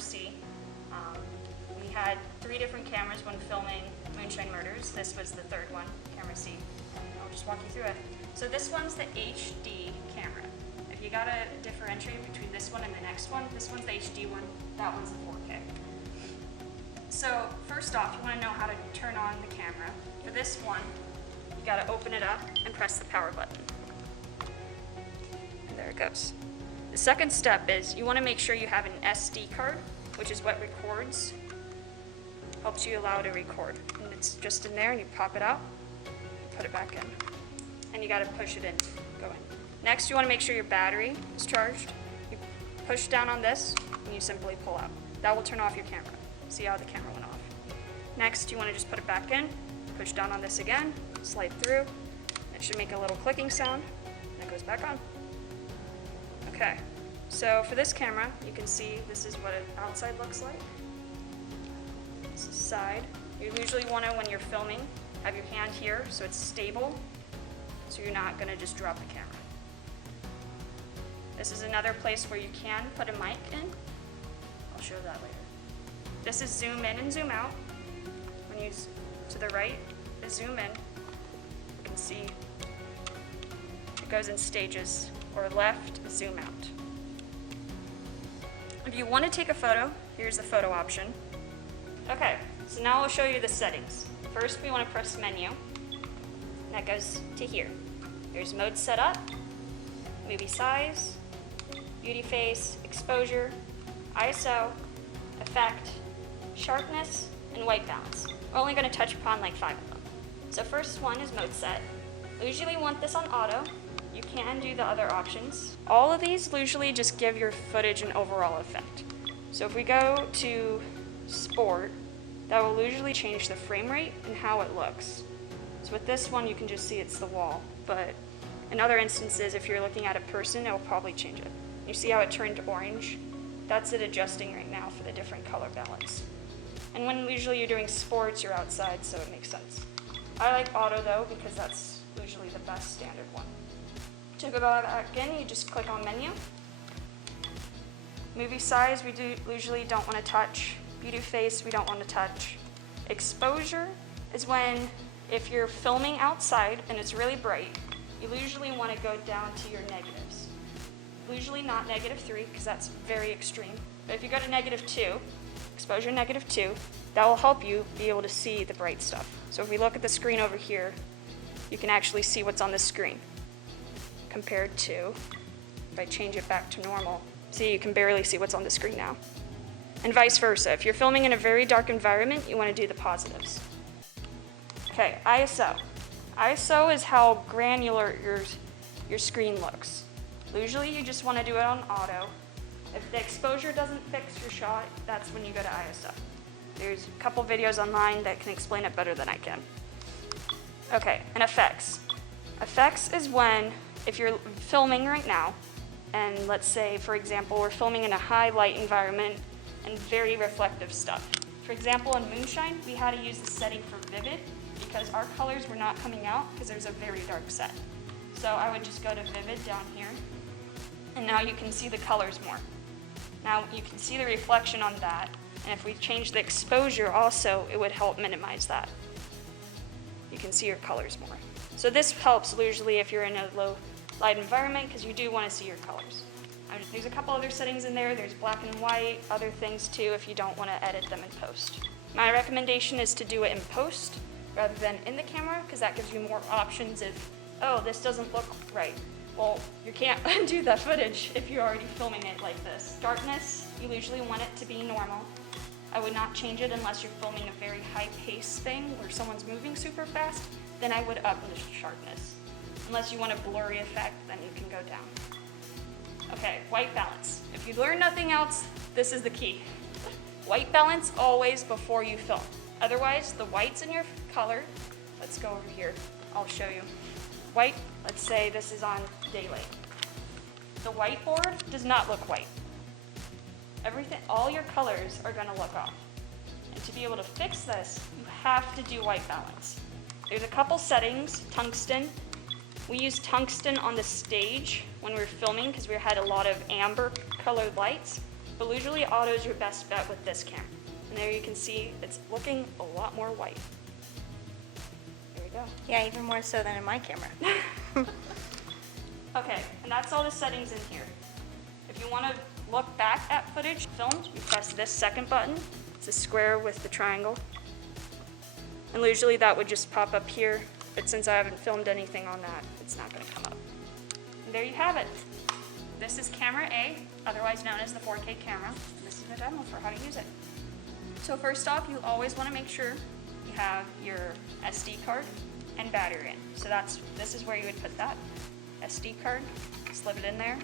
C. We had 3 different cameras when filming Moonshine Murders. This was the 3rd one, camera C. I'll just walk you through it. So this one's the HD camera. If you gotta differentiate between this one and the next one, this one's the HD one, that one's the 4K. So first off, you wanna know how to turn on the camera. For this one, you gotta open it up and press the power button. And there it goes. The second step is you wanna make sure you have an SD card, which is what records, helps you allow to record. And it's just in there and you pop it out, put it back in. And you gotta push it in, go in. Next, you wanna make sure your battery is charged. You push down on this and you simply pull out. That will turn off your camera. See how the camera went off. Next, you wanna just put it back in, push down on this again, slide through. It should make a little clicking sound, and it goes back on. Okay, so for this camera, you can see this is what it outside looks like. This is side. You usually want to, when you're filming, have your hand here so it's stable, so you're not going to just drop the camera. This is another place where you can put a mic in. I'll show that later. This is zoom in and zoom out. When you to the right is zoom in. You can see it goes in stages, or left is zoom out. If you want to take a photo, here's the photo option. Okay, so now I'll show you the settings. First, we want to press menu. And that goes to here. There's mode setup, movie size, beauty face, exposure, ISO, effect, sharpness, and white balance. We're only going to touch upon like 5 of them. So first one is mode set. I usually want this on auto. You can do the other options. All of these usually just give your footage an overall effect. So if we go to sport, that will usually change the frame rate and how it looks. So with this one, you can just see it's the wall, but in other instances, if you're looking at a person, it will probably change it. You see how it turned orange? That's it adjusting right now for the different color balance. And when usually you're doing sports, you're outside, so it makes sense. I like auto though, because that's usually the best standard one. To go back in, you just click on menu. Movie size, we usually don't want to touch. Beauty face, we don't want to touch. Exposure is when, if you're filming outside and it's really bright, you usually want to go down to your negatives. Usually not -3, because that's very extreme. But if you go to -2, exposure -2, that will help you be able to see the bright stuff. So if we look at the screen over here, you can actually see what's on the screen. Compared to, if I change it back to normal, see, you can barely see what's on the screen now. And vice versa. If you're filming in a very dark environment, you want to do the positives. Okay, ISO. ISO is how granular your screen looks. Usually you just want to do it on auto. If the exposure doesn't fix your shot, that's when you go to ISO. There's a couple videos online that can explain it better than I can. Okay, and effects. Effects is when, if you're filming right now, and let's say, for example, we're filming in a high light environment and very reflective stuff. For example, in Moonshine, we had to use the setting for vivid because our colors were not coming out because there's a very dark set. So I would just go to vivid down here, and now you can see the colors more. Now you can see the reflection on that, and if we change the exposure also, it would help minimize that. You can see your colors more. So this helps usually if you're in a low light environment because you do want to see your colors. There's a couple other settings in there. There's black and white, other things too if you don't want to edit them in post. My recommendation is to do it in post rather than in the camera because that gives you more options if, oh, this doesn't look right. Well, you can't undo that footage if you're already filming it like this. Darkness, you usually want it to be normal. I would not change it unless you're filming a very high-paced thing where someone's moving super fast, then I would up the sharpness. Unless you want a blurry effect, then you can go down. Okay, white balance. If you learn nothing else, this is the key. White balance always before you film. Otherwise, the whites in your color, let's go over here, I'll show you. White, let's say this is on daylight. The whiteboard does not look white. Everything, all your colors are gonna look off. And to be able to fix this, you have to do white balance. There's a couple settings, tungsten. We use tungsten on the stage when we were filming because we had a lot of amber colored lights. but usually auto is your best bet with this camera. And there you can see it's looking a lot more white. There we go. Yeah, even more so than in my camera. Okay, and that's all the settings in here. If you want to look back at footage filmed, you press this second button. It's a square with the triangle. And usually that would just pop up here, but since I haven't filmed anything on that, it's not going to come up. And there you have it. This is camera A, otherwise known as the 4K camera. And this is a demo for how to use it. So first off, you always want to make sure you have your SD card and battery in. So this is where you would put that. SD card, slip it in there,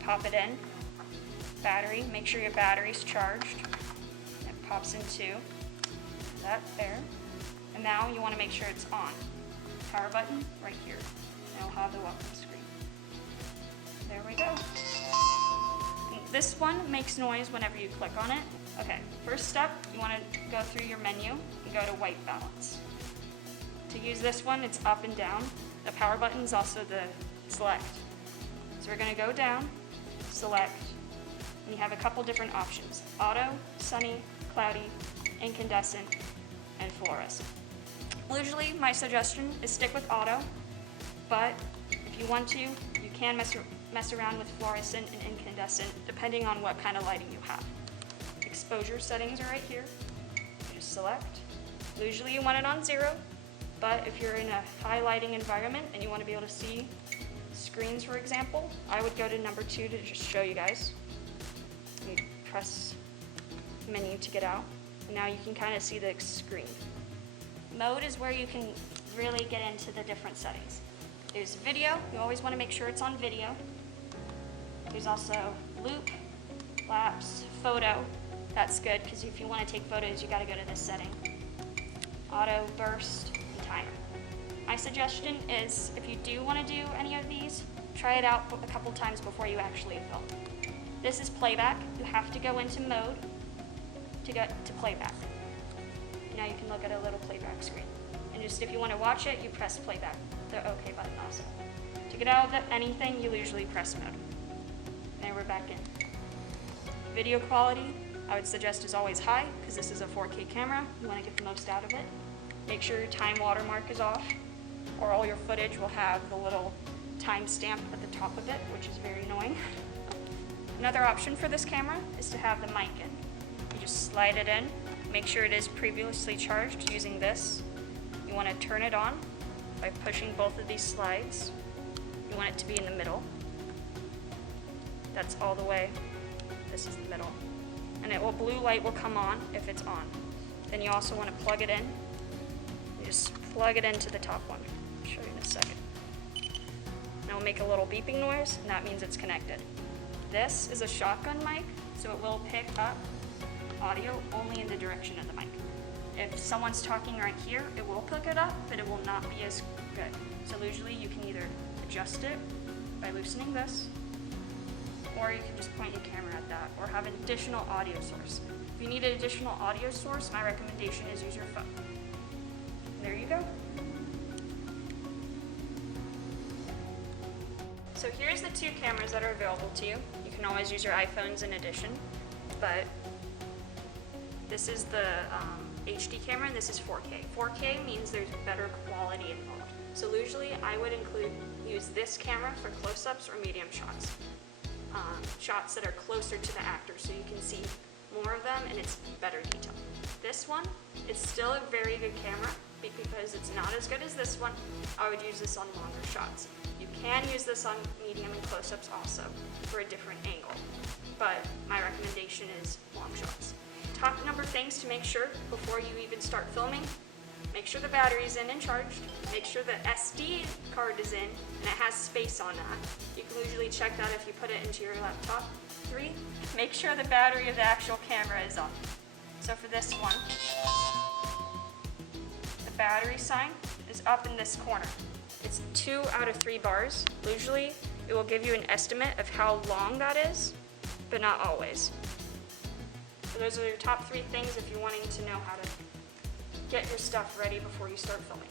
pop it in, battery, make sure your battery's charged. It pops into that there, and now you want to make sure it's on. Power button right here, and it'll have the welcome screen. There we go. And this one makes noise whenever you click on it. Okay, first step, you want to go through your menu and go to white balance. To use this one, it's up and down. The power button is also the select. So we're going to go down, select, and you have a couple different options. Auto, sunny, cloudy, incandescent, and fluorescent. Usually my suggestion is stick with auto, but if you want to, you can mess around with fluorescent and incandescent depending on what kind of lighting you have. Exposure settings are right here. You just select. Usually you want it on 0. But if you're in a high lighting environment and you want to be able to see screens, for example, I would go to number 2 to just show you guys. You press menu to get out. And now you can kind of see the screen. Mode is where you can really get into the different settings. There's video. You always want to make sure it's on video. There's also loop, lapse, photo. That's good because if you want to take photos, you got to go to this setting. Auto, burst, timer. My suggestion is if you do want to do any of these, try it out a couple times before you actually film. This is playback. You have to go into mode to get to playback. Now you can look at a little playback screen. And just if you want to watch it, you press playback, the OK button also. To get out of anything, you usually press mode. There we're back in. Video quality, I would suggest is always high because this is a 4K camera. You want to get the most out of it. Make sure your time watermark is off, or all your footage will have the little timestamp at the top of it, which is very annoying. Another option for this camera is to have the mic in. You just slide it in, make sure it is previously charged using this. You want to turn it on by pushing both of these slides. You want it to be in the middle. That's all the way. This is the middle. And blue light will come on if it's on. Then you also want to plug it in. Just plug it into the top one. I'll show you in a second. And it'll make a little beeping noise, and that means it's connected. This is a shotgun mic, so it will pick up audio only in the direction of the mic. If someone's talking right here, it will pick it up, but it will not be as good. So usually you can either adjust it by loosening this, or you can just point your camera at that, or have an additional audio source. If you need an additional audio source, my recommendation is use your phone. There you go. So here's the 2 cameras that are available to you. You can always use your iPhones in addition, but this is the HD camera and this is 4K. 4K means there's better quality involved. So usually I would use this camera for close-ups or medium shots. Shots that are closer to the actor so you can see more of them and it's better detail. This one is still a very good camera because it's not as good as this one. I would use this on longer shots. You can use this on medium and close-ups also for a different angle, but my recommendation is long shots. Top number things to make sure before you even start filming: make sure the battery's in and charged, make sure the SD card is in and it has space on that. You can usually check that if you put it into your laptop. 3, make sure the battery of the actual camera is on. So for this one, the battery sign is up in this corner. It's 2 out of 3 bars. Usually it will give you an estimate of how long that is, but not always. So those are your top 3 things if you're wanting to know how to get your stuff ready before you start filming.